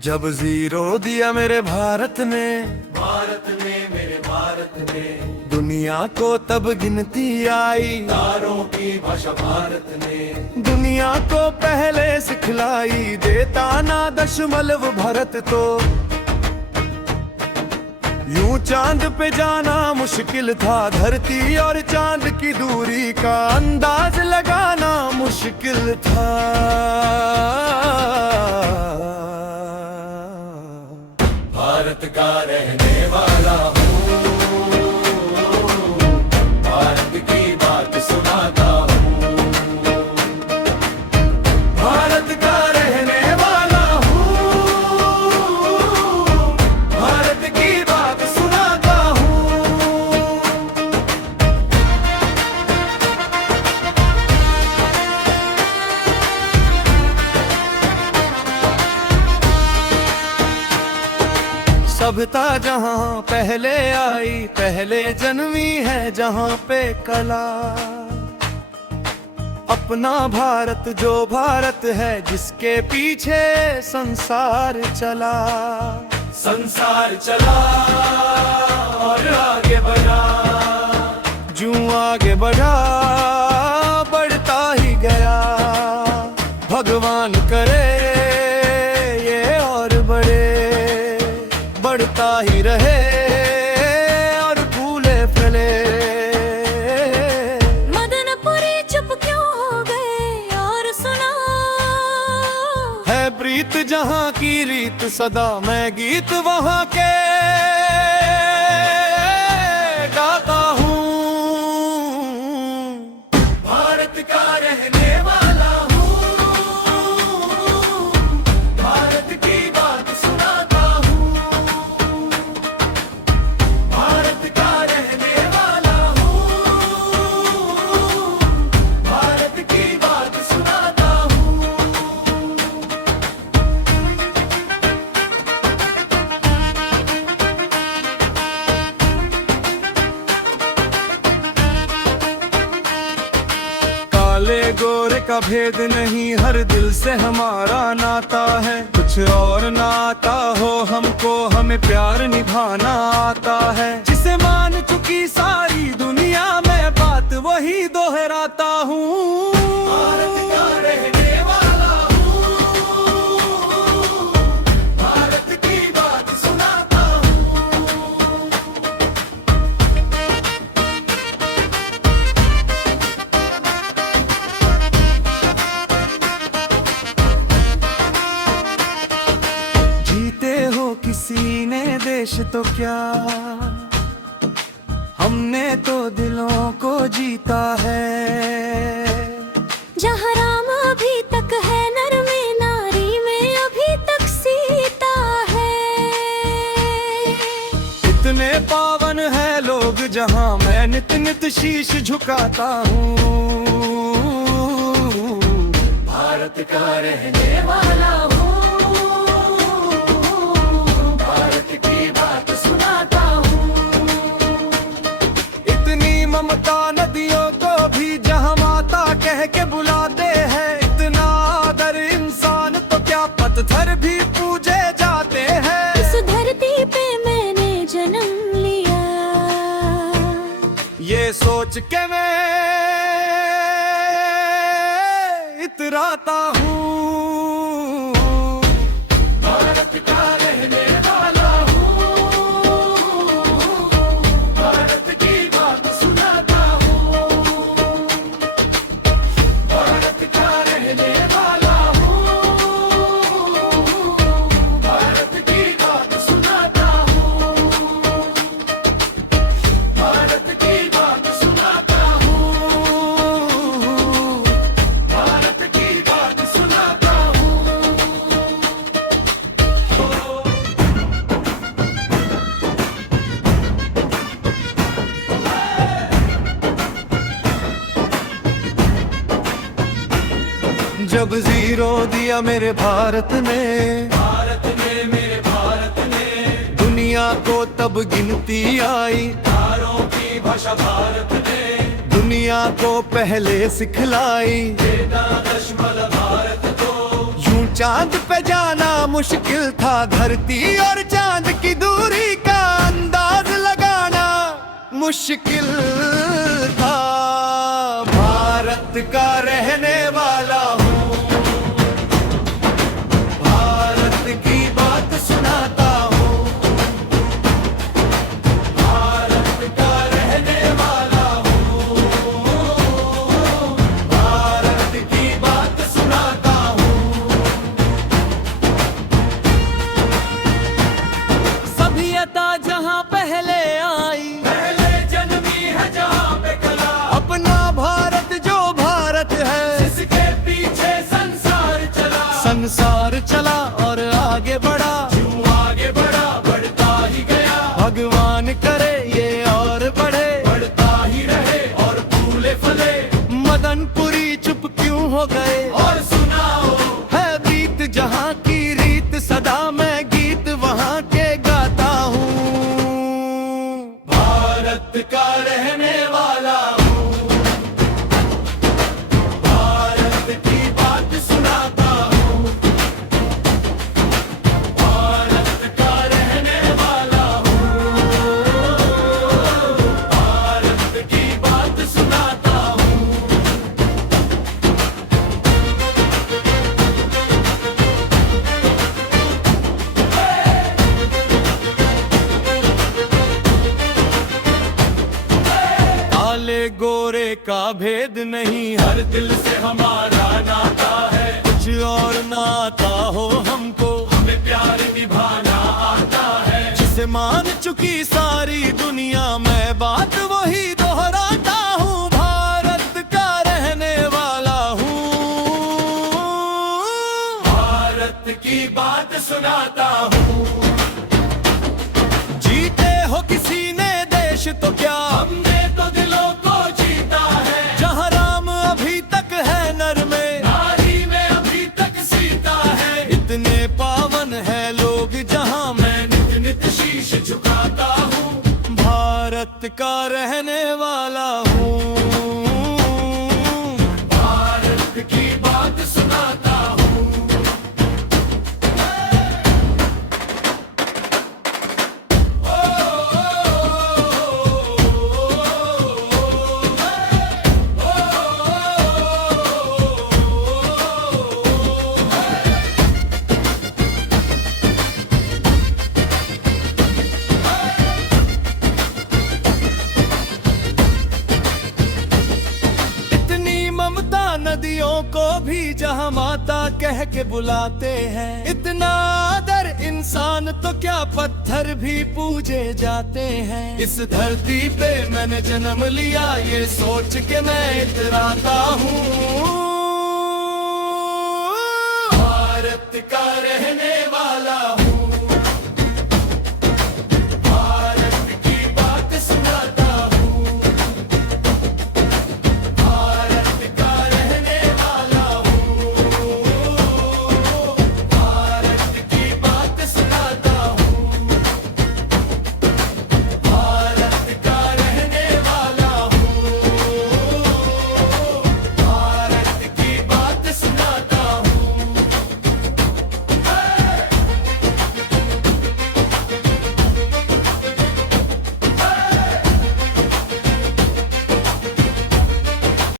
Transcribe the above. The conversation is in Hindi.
जब जीरो दिया मेरे भारत ने, मेरे भारत ने दुनिया को तब गिनती आई। तारों की भाषा भारत ने दुनिया को पहले सिखलाई, देता ना दशमलव भरत तो। यूं चांद पे जाना मुश्किल था, धरती और चांद की दूरी का अंदाज लगाना मुश्किल था। भारत का रहने वाला हूँ, भारत की बात सुनाता हूँ। भारत का रहने वाला हूँ, भारत की बात सुनाता हूँ। सभ्यता जहाँ पहले आई, पहले जन्मी है जहाँ पे कला। अपना भारत जो भारत है, जिसके पीछे संसार चला। संसार चला और आगे बढ़ा, जूं आगे बढ़ा बढ़ता ही गया। भगवान करे ये और बढ़ता ही रहे और फूले फले। मदनपुरी चुप क्यों हो गए और सुना, है प्रीत जहाँ की रीत सदा, मैं गीत वहाँ के गाता हूँ। भारत का रहने वाला हूँ, भारत की बात सुनाता हूँ। भारत का रहने वाला हूँ, भारत की बात सुनाता हूँ। काले गोरे का भेद नहीं, हर दिल से हमारा नाता है। कुछ और ना आता हो हमको, हमें प्यार निभाना आता है। जिसे मान चुकी सारी दुनिया, मैं बात वही दोहराता हूँ। भारत का रहने वाला हूँ, भारत की बात सुनाता हूँ। जीते हो किसी ने देश तो क्या, हमने तो दिलों को जीता है। जहाँ राम अभी तक है, नर में नारी में अभी तक सीता है। इतने पावन है लोग जहाँ, मैं नित नित शीश झुकाता हूँ। भारत का रहने वाला हूँ, भारत की बात सुनाता हूँ। इतनी ममता नदियों को भी जहाँ माता कह के बुलाते हैं। इतना आदर इंसान तो क्या पत्थर भी पूजे जाते हैं। इस धरती पे मैंने जन्म लिया, ये सोच के मैं इतराता हूँ। भारत का रहने वाला हूँ, भारत की बात सुनाता हूँ। भारत का रहने वाला हूँ, भारत की बात सुनाता हूँ। भारत की बात सुनाता हूँ, भारत की बात सुनाता हूँ। जब जीरो दिया मेरे भारत ने, मेरे भारत ने दुनिया को तब गिनती आई। तारों की भाषा भारत ने दुनिया को पहले सिखलाई। देता दशमलव भारत तो। यूं चांद पे जाना मुश्किल था धरती और चांद की दूरी का अंदाज लगाना मुश्किल था। भारत का रहने वाला हूँ, भारत की बात सुनाता हूँ, भारत का रहने वाला हूँ, भारत की बात सुनाता हूँ। सभ्यता जहाँ पहले आई, पहले जन्मी है जहाँ पे कला, अपना भारत जो भारत है, जिसके पीछे संसार चला, संसार चला और आगे बढ़ा, क्यों आगे बढ़ा, बढ़ता ही गया, भगवान करे ये और बढ़े, बढ़ता ही रहे और फूले फले। मदनपुरी चुप क्यों हो गए और सुनाओ, है बीत जहाँ की रीत, सदा मैं गीत वहाँ के गाता हूँ। भारत का रहने वाला हूँ, भारत की बात सुनाता हूँ, भारत का रहने वाला हूँ, भारत की बात सुनाता हूँ। काले गोरे का भेद नहीं, हर दिल से हमारा नाता है, कुछ और नाता हो हमको, हमें प्यार निभाना आता है, जिसे मान चुकी सारी दुनिया, मैं बात वही दोहराता हूँ। भारत का रहने वाला हूँ, भारत की बात सुनाता हूँ। जीते हो किसी ने देश तो क्या, हमने तो दिलों को जीता है, जहाँ राम अभी तक है नर में, नारी में अभी तक सीता है, इतने पावन है लोग जहाँ मैं नित नित शीश झुकाता हूँ। भारत का रहने वाला हूँ, भारत की बात सुनाता हूँ। नदियों को भी जहाँ माता कह के बुलाते हैं, इतना आदर इंसान तो क्या पत्थर भी पूजे जाते हैं। इस धरती पे मैंने जन्म लिया ये सोच के मैं इतराता हूँ।